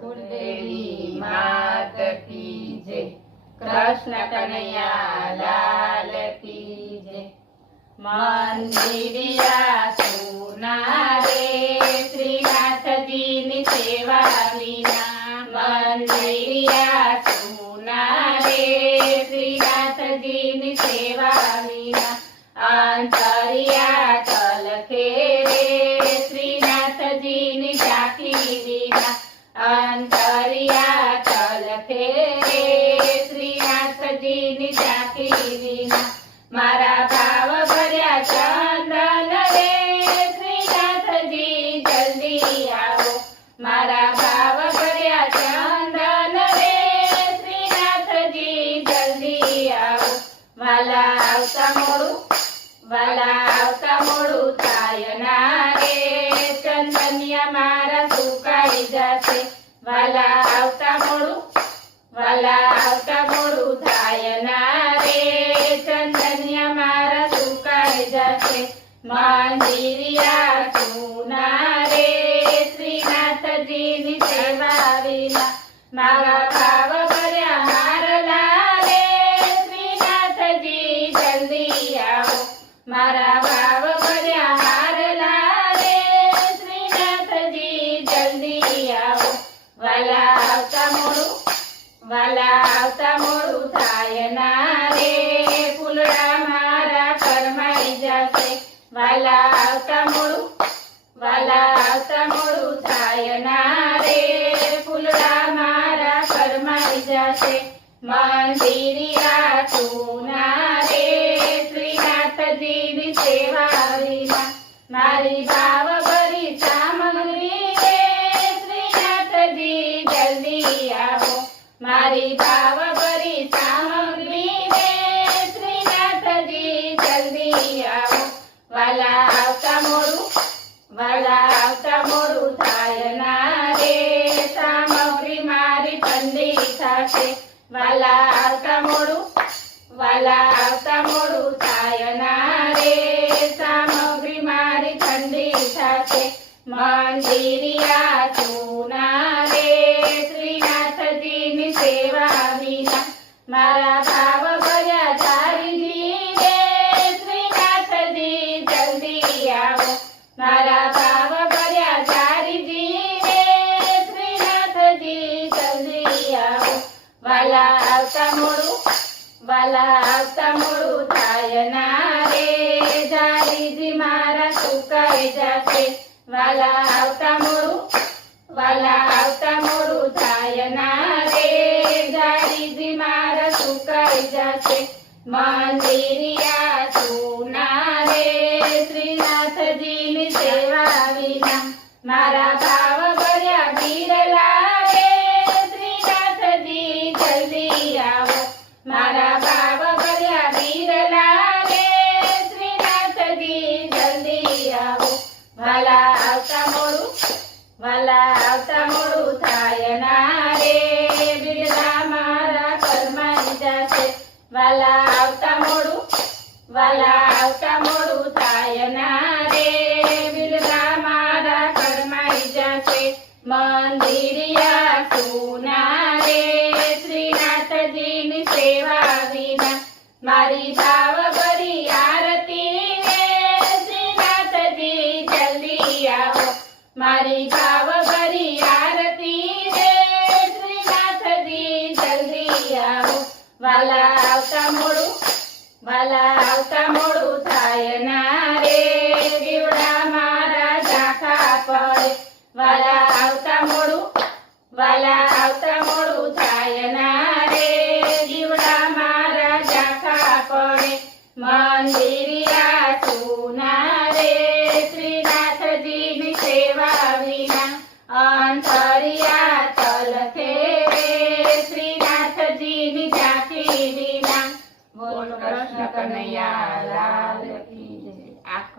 कुलदेवी मात की जय। कृष्ण कन्हैया लाल की जय। मंदिरिया सुना रे श्रीनाथ जी ની સેવા વિના મંદિરિયા સુના રે શ્રીનાથજી ની સેવા વિના અંતરિયા તલખે રે શ્રીનાથજી ની ઝાંખી વિના અંતરિયા તલખે રે શ્રીનાથજી ની ઝાંખી વિના મારા ભાવ ભર્યા ચંદન રે શ્રીનાથજી જલ્દી આવો મારા ભાવ ભર્યા ચંદન રે શ્રીનાથજી જલ્દી આવો વાલા આવતા મોડું થાય ના રે ચંદનિયા મારા સુકાઈ જશે વાલા આવતા મોડું થાય ના રે ચંદનિયા મારા સુકાઈ જશે મંદિરિયા સુના રે શ્રીનાથજી ની સેવા વિના મારા ભાવ ભર્યા હારલા રે શ્રીનાથજી જલ્દી આવો મારા ભાવ ભર્યા હારલા રે શ્રીનાથજી જલ્દી આવો વાલા આવતા મોડું થાય ના રે ફૂલડા મારા કરમાઈ જશે વાલા આવતા મોડું થાય ના રે ફૂલડા મારા કરમાઈ જશે મંદિરિયા સુના રે શ્રીનાથજી ની સેવા વિના મારી ભાવ ભરી સામગ્રી રે શ્રીનાથજી જલ્દી આવો મારી ભાવ ભરી સામગ્રી રે શ્રીનાથજી જલ્દી આવો વાલા આવતા મોડું થાય ના રે સામગ્રી મારી ઠંડી થશે વાલા આવતા મોડું થાય ના રે સામગ્રી મારી ઠંડી થશે મંદિરિયા સુના રે શ્રીનાથજી ની સેવા વિના મારા ભાવ ભર્યા ધારીજી રે શ્રીનાથજી જલ્દી આવો મારા ભાવ ભર્યા ધારીજી રે શ્રીનાથજી જલ્દી આવો વાલા આવતા મોડું થાય ના રે ધારીજી મારા સુકાઈ જશે વાલા આવતા મોડું થાય ના રે ધારીજી મારા સુકાઈ જશે મંદિરિયા સુના રે શ્રીનાથજી ની સેવા વિના મારા ભાવ ભર્યા બિરલા રે શ્રીનાથજી જલ્દી આવો મારા ભાવ ભર્યા બિરલા રે શ્રીનાથજી જલ્દી આવો વાલા આવતા મોડું થાય ના રે બિરલા મારા કરમાઈ જશે વાલા આવતા મોડું થાય ના રે બિરલા મારા કરમાઈ જશે મંદિરિયા સુના રે શ્રીનાથજી ની સેવા વિના મારી ભાવ ભરી આરતી રે શ્રીનાથજી જલ્દી આવો મારી ભાવ ભરી આરતી રે શ્રીનાથજી જલ્દી આવો વાલા આવતા મોડું થાય ના રે દીવડા મારા ઝાંખા પડે વાલા આવતા મોડું થાય ના રે દીવડા મારા ઝાંખા પડે મંદિર